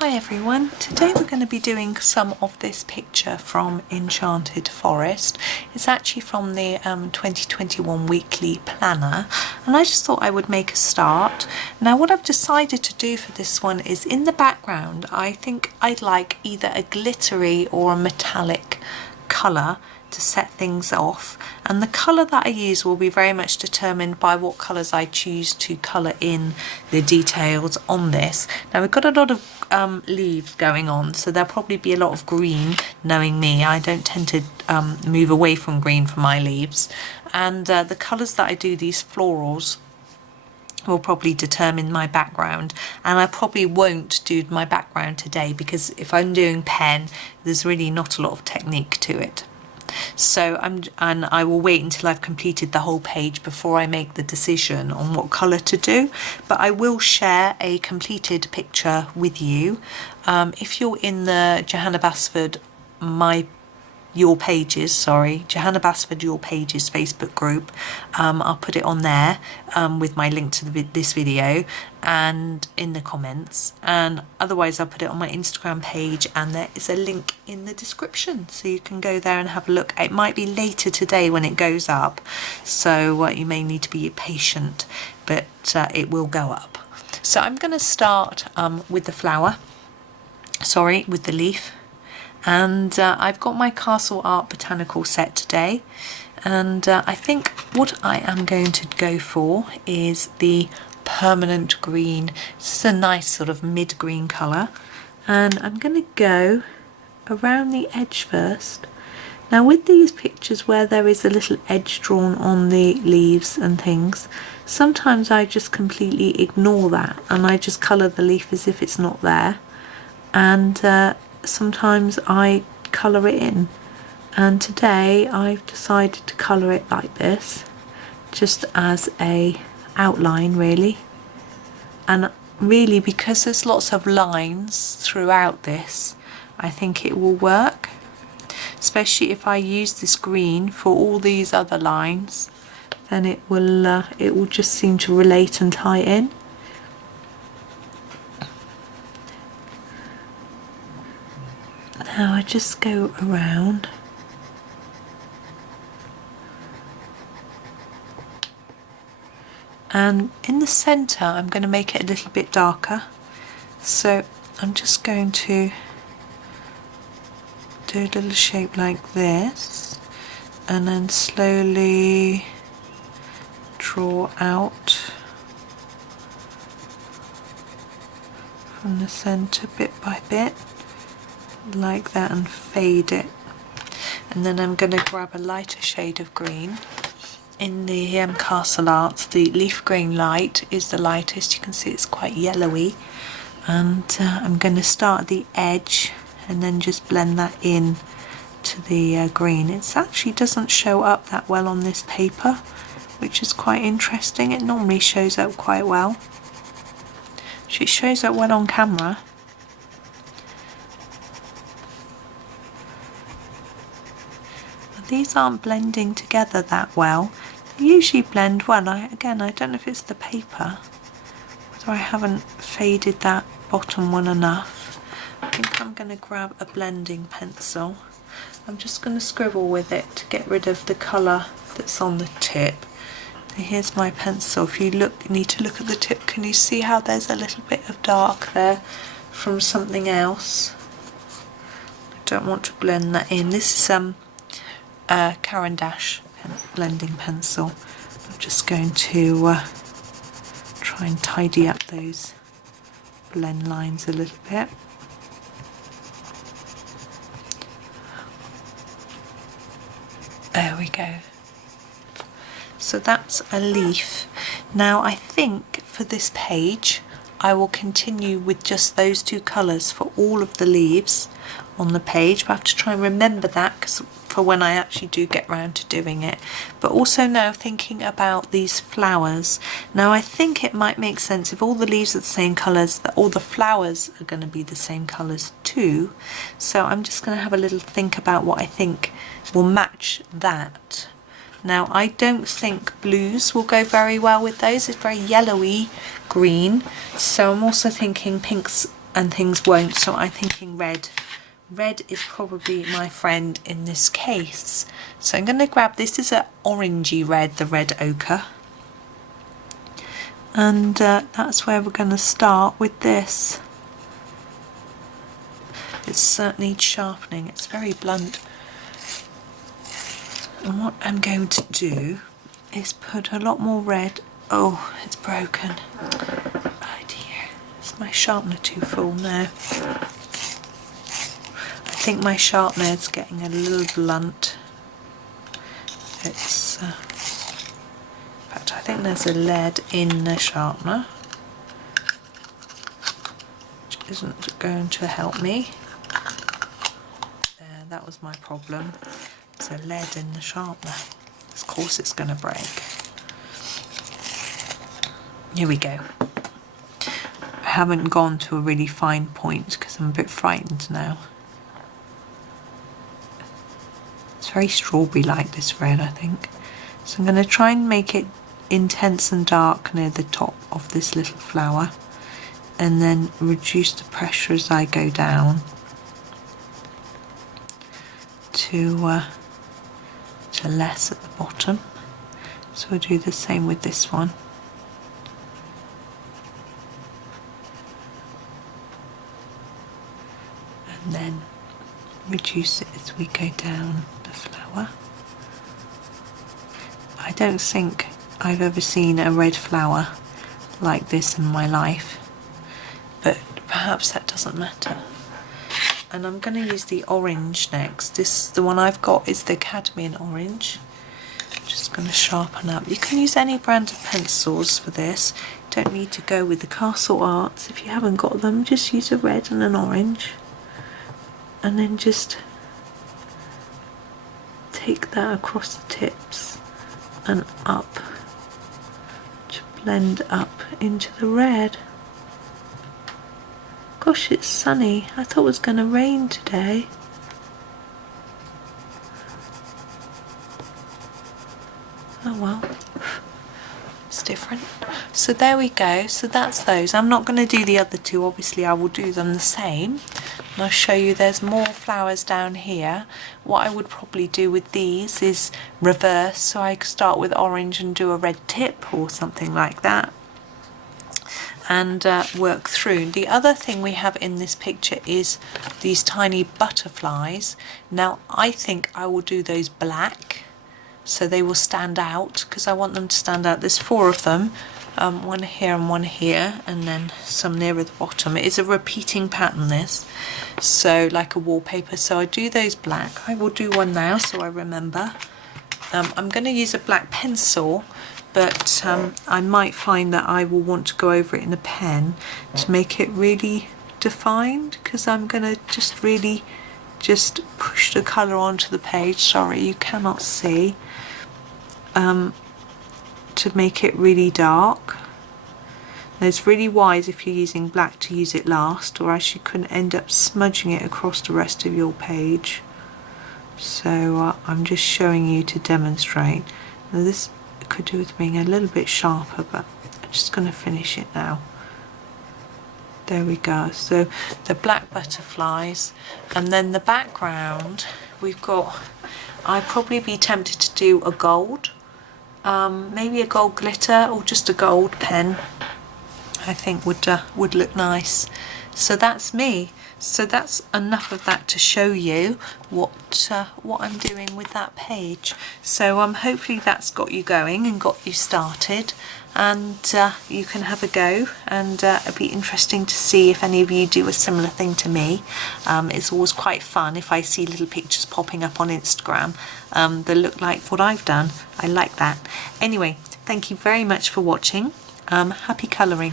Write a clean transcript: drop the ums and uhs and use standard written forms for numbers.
Hi everyone, today we're going to be doing some of this picture from Enchanted Forest. It's actually from the 2021 weekly planner, and I just thought I would make a start. Now what I've decided to do for this one is in the background I think I'd like either a glittery or a metallic colour to set things off, and the colour that I use will be very much determined by what colours I choose to colour in the details on this. Now we've got a lot of leaves going on, so there'll probably be a lot of green. Knowing me, I don't tend to move away from green for my leaves, and the colours that I do, these florals, will probably determine my background, and I probably won't do my background today because if I'm doing pen there's really not a lot of technique to it. So I will wait until I've completed the whole page before I make the decision on what colour to do, but I will share a completed picture with you. If you're in the Johanna Basford Johanna Basford Your Pages Facebook group, I'll put it on there with my link to this video and in the comments, and otherwise I'll put it on my Instagram page, and there is a link in the description so you can go there and have a look. It might be later today when it goes up, so you may need to be patient, but it will go up. So I'm going to start with the leaf. And I've got my Castle Art Botanical set today, and I think what I am going to go for is the permanent green. It's a nice sort of mid-green colour, and I'm going to go around the edge first. Now with these pictures where there is a little edge drawn on the leaves and things, sometimes I just completely ignore that and I just colour the leaf as if it's not there, and sometimes I colour it in, and today I've decided to colour it like this, just as a outline really. And really, because there's lots of lines throughout this, I think it will work, especially if I use this green for all these other lines, then it will just seem to relate and tie in. Now I just go around, and in the centre I'm going to make it a little bit darker, so I'm just going to do a little shape like this and then slowly draw out from the centre bit by bit like that and fade it. And then I'm going to grab a lighter shade of green. In the Castle Arts, the leaf green light is the lightest. You can see it's quite yellowy, and I'm going to start at the edge and then just blend that in to the green. It actually doesn't show up that well on this paper, which is quite interesting. It normally shows up quite well. It shows up well on camera. These aren't blending together that well. They usually blend well. Again, I don't know if it's the paper, whether I haven't faded that bottom one enough. I think I'm going to grab a blending pencil. I'm just going to scribble with it to get rid of the colour that's on the tip. Here's my pencil. If you need to look at the tip, can you see how there's a little bit of dark there from something else? I don't want to blend that in. This is Caran d'Ache blending pencil. I'm just going to try and tidy up those blend lines a little bit. There we go. So that's a leaf. Now I think for this page I will continue with just those two colours for all of the leaves on the page. I have to try and remember that for when I actually do get round to doing it. But also now thinking about these flowers. Now I think it might make sense if all the leaves are the same colours that all the flowers are going to be the same colours too. So I'm just going to have a little think about what I think will match that. Now I don't think blues will go very well with those. It's very yellowy green, so I'm also thinking pinks and things won't. So I'm thinking red. Red is probably my friend in this case. So I'm going to grab, this is an orangey red, the red ochre. And that's where we're going to start with this. It certainly needs sharpening, it's very blunt. And what I'm going to do is put a lot more red. Oh, it's broken. Oh dear, is my sharpener too full now? I think my sharpener is getting a little blunt. It's, in fact, I think there's a lead in the sharpener, which isn't going to help me. There, that was my problem. There's a lead in the sharpener. Of course it's going to break. Here we go. I haven't gone to a really fine point because I'm a bit frightened now. It's very strawberry-like, this red, I think. So I'm going to try and make it intense and dark near the top of this little flower, and then reduce the pressure as I go down to less at the bottom. So we'll do the same with this one. And then reduce it as we go down the flower. I don't think I've ever seen a red flower like this in my life, but perhaps that doesn't matter. And I'm going to use the orange next. The one I've got is the Cadmium Orange. Just going to sharpen up. You can use any brand of pencils for this. You don't need to go with the Castle Arts. If you haven't got them, just use a red and an orange. And then just take that across the tips and up to blend up into the red. Gosh, it's sunny. I thought it was going to rain today. Oh well, it's different. So there we go. So that's those. I'm not going to do the other two. Obviously I will do them the same. And I'll show you there's more flowers down here. What I would probably do with these is reverse. So I could start with orange and do a red tip or something like that. And work through. The other thing we have in this picture is these tiny butterflies. Now I think I will do those black so they will stand out, because I want them to stand out. There's 4 of them, one here and one here, and then some nearer the bottom. It is a repeating pattern, this, so like a wallpaper. So I do those black. I will do one now so I remember. I'm going to use a black pencil, but I might find that I will want to go over it in a pen to make it really defined, because I'm going to just really just push the colour onto the page. Sorry, you cannot see. To make it really dark. Now it's really wise if you're using black to use it last, or else you can end up smudging it across the rest of your page. So I'm just showing you to demonstrate. Now this could do with being a little bit sharper, but I'm just going to finish it now. There we go. So the black butterflies, and then the background we've got, I'd probably be tempted to do a gold, maybe a gold glitter or just a gold pen. I think would look nice. So that's me. So that's enough of that to show you what I'm doing with that page. So hopefully that's got you going and got you started, and you can have a go, and it'll be interesting to see if any of you do a similar thing to me. It's always quite fun if I see little pictures popping up on Instagram that look like what I've done. I like that. Anyway, thank you very much for watching. Happy colouring.